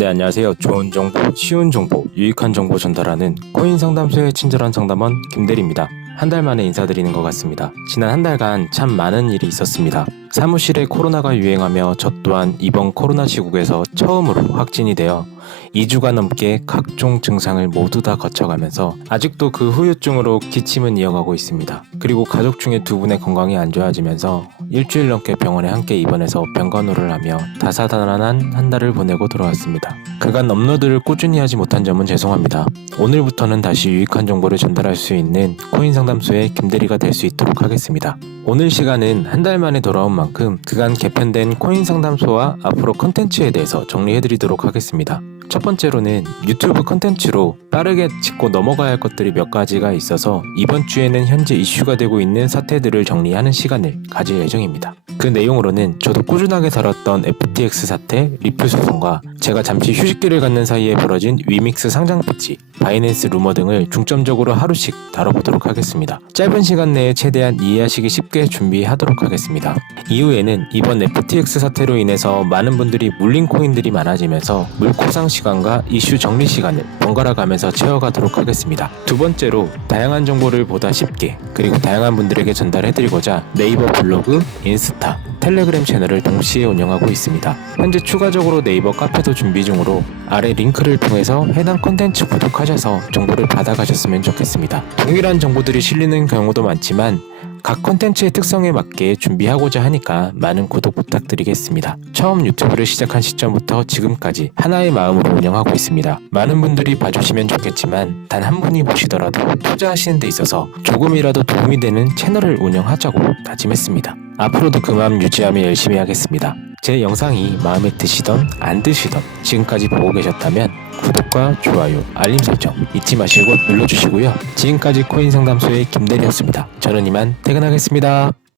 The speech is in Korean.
안녕하세요. 좋은 정보, 쉬운 정보, 유익한 정보 전달하는 코인 상담소의 친절한 상담원 김대리입니다. 한 달 만에 인사드리는 것 같습니다. 지난 한 달간 참 많은 일이 있었습니다. 사무실에 코로나가 유행하며 저 또한 이번 코로나 시국에서 처음으로 확진이 되어 2주가 넘게 각종 증상을 모두 다 거쳐가면서 아직도 그 후유증으로 기침은 이어가고 있습니다. 그리고 가족 중에 두 분의 건강이 안 좋아지면서 일주일 넘게 병원에 함께 입원해서 병간호를 하며 다사다난한 한 달을 보내고 돌아왔습니다. 그간 업로드를 꾸준히 하지 못한 점은 죄송합니다. 오늘부터는 다시 유익한 정보를 전달할 수 있는 코인 상담소의 김대리가 될 수 있도록 하겠습니다. 오늘 시간은 한 달 만에 돌아온 만큼 그간 개편된 코인 상담소와 앞으로 컨텐츠에 대해서 정리해드리도록 하겠습니다. 첫 번째로는 유튜브 컨텐츠로 빠르게 짚고 넘어가야 할 것들이 몇 가지가 있어서 이번 주에는 현재 이슈가 되고 있는 사태들을 정리하는 시간을 가질 예정입니다. 그 내용으로는 저도 꾸준하게 다뤘던 FTX 사태, 리플 소송과 제가 잠시 휴식기를 갖는 사이에 벌어진 위믹스 상장 패치, 바이낸스 루머 등을 중점적으로 하루씩 다뤄보도록 하겠습니다. 짧은 시간 내에 최대한 이해하시기 쉽게 준비하도록 하겠습니다. 이후에는 이번 FTX 사태로 인해서 많은 분들이 물린 코인들이 많아지면서 물코상 시간과 이슈 정리 시간을 번갈아 가면서 채워가도록 하겠습니다. 두 번째로 다양한 정보를 보다 쉽게 그리고 다양한 분들에게 전달해드리고자 네이버 블로그, 인스타, 텔레그램 채널을 동시에 운영하고 있습니다. 현재 추가적으로 네이버 카페도 준비 중으로 아래 링크를 통해서 해당 컨텐츠 구독하셔서 정보를 받아가셨으면 좋겠습니다. 동일한 정보들이 실리는 경우도 많지만 각 콘텐츠의 특성에 맞게 준비하고자 하니까 많은 구독 부탁드리겠습니다. 처음 유튜브를 시작한 시점부터 지금까지 하나의 마음으로 운영하고 있습니다. 많은 분들이 봐주시면 좋겠지만 단 한 분이 보시더라도 투자하시는 데 있어서 조금이라도 도움이 되는 채널을 운영하자고 다짐했습니다. 앞으로도 그 마음 유지하며 열심히 하겠습니다. 제 영상이 마음에 드시던 안 드시던 지금까지 보고 계셨다면 구독과 좋아요, 알림 설정 잊지 마시고 눌러주시고요. 지금까지 코인 상담소의 김대리였습니다. 저는 이만 퇴근하겠습니다.